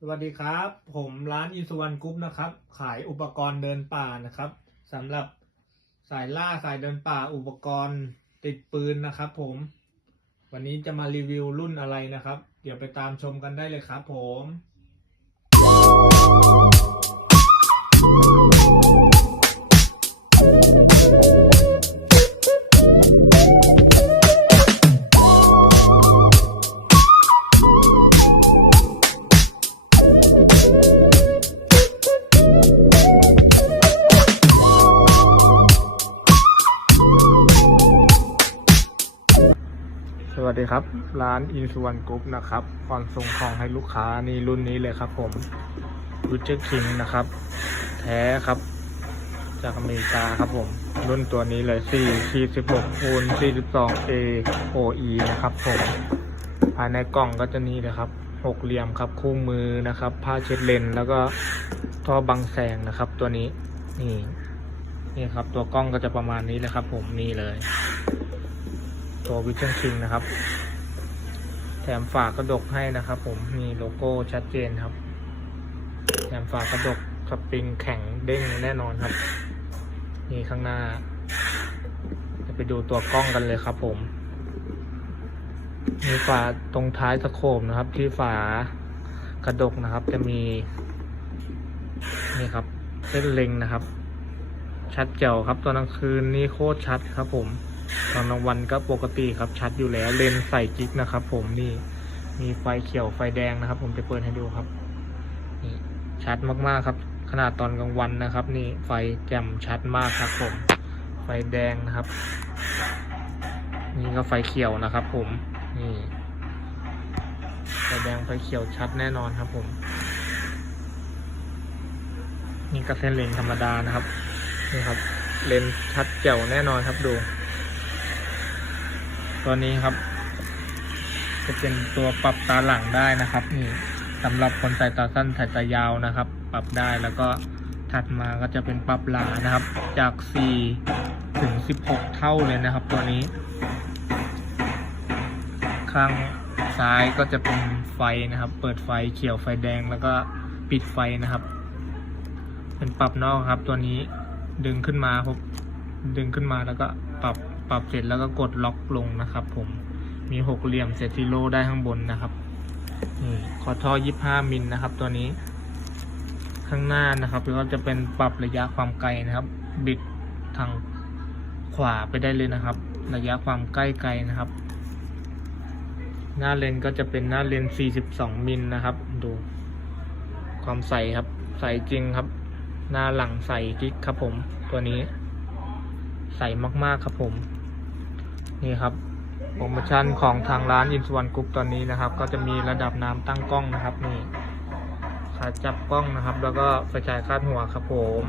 สวัสดีครับ ผมร้านอินสุวรรณกรุ๊ปนะครับ ขายอุปกรณ์เดินป่านะครับสำหรับสายล่าสายเดินป่าอุปกรณ์ติดปืนนะครับ ผม วันนี้จะมารีวิวรุ่นอะไรนะครับ เดี๋ยวไปตามชมกันได้เลยครับ ผม สวัสดีครับ ร้านอินสุวรรณกรุ๊ปนะครับก่อนส่งของให้ลูกค้านี่รุ่นนี้เลยครับผมวิเจอร์คิงนะครับ แท้ครับ จากอเมริกาครับผม รุ่นตัวนี้เลย4 46คูณ42 A OE นะครับผม ภายในกล่องก็จะนี่เลยครับหกเหลี่ยมครับคู่มือนะครับ ผ้าเช็ดเลนแล้วก็ท่อบังแสงนะครับ ตัวนี้นี่นี่ครับ ตัวกล้องก็จะประมาณนี้เลยครับ ผมนี่เลย ตัววิชั่นคิงนะครับ แถมฝากระดกให้นะครับ ผมมีโลโก้ชัดเจนครับ แถมฝากระดกสปริงแข็งเด้งแน่นอนครับ นี่ข้างหน้า จะไปดูตัวกล้องกันเลยครับผม มีฝาตรงท้ายสะโคมนะครับ ที่ฝากระดกนะครับ จะมี นี่ครับ เส้นเล็งนะครับ ชัดเจ๋วครับตอนกลางคืนนี่โคตรชัดครับผม ตอนกลางวันก็ปกติครับชัดอยู่แล้วเลนส์ใส่กิ๊กนะครับ ผมนี่มีไฟเขียวไฟแดงนะครับ ผมจะเปิดให้ดูครับนี่ชัดมากๆครับ ขนาดตอนกลางวันนะครับ นี่ไฟแจ่มชัดมากครับ ผม ไฟแดงนะครับ นี่ก็ไฟเขียวนะครับ ผมนี่ไฟแดงไฟเขียวชัดแน่นอนครับ ผม นี่ก็เส้นเลนธรรมดานะครับนี่ครับ เลนส์ชัดแจ๋วแน่นอนครับดู ตัวนี้ครับ จะเป็นตัวปรับตาหลังได้นะครับนี่สำหรับคนใส่ตาสั้นใส่ตายาวนะครับ ปรับได้แล้วก็ถัดมาก็จะเป็นปรับหลานะครับ จาก 4 ถึง 16 เท่าเลยนะครับ ตัวนี้ ข้างซ้ายก็จะเป็นไฟนะครับ เปิดไฟเขียวไฟแดงแล้วก็ปิดไฟนะครับ เป็นปรับนอกครับ ตัวนี้ดึงขึ้นมาครับดึงขึ้นมาแล้วก็ปรับ ปรับเสร็จแล้วก็กดล็อกลงนะครับ ผมมีหกเหลี่ยมเซติโลได้ข้างบนนะครับนี่คอท่อยี่ห้ามิลนะครับ ตัวนี้ ข้างหน้านะครับก็จะเป็นปรับระยะความไกลนะครับ บิดทางขวาไปได้เลยนะครับ ระยะความใกล้ไกลนะครับ หน้าเลนก็จะเป็นหน้าเลน42มิลนะครับ ดู ความใสครับ ใสจริงครับ หน้าหลังใสกิ๊กครับผม ตัวนี้ ใสมากๆครับผม นี่ครับโปรโมชั่นของทางร้านอินสวันกรุ๊ปตอนนี้นะครับ ก็จะมีระดับน้ำตั้งกล้องนะครับนี่ขาจับกล้องนะครับ แล้วก็ไฟฉายคาดหัวครับผม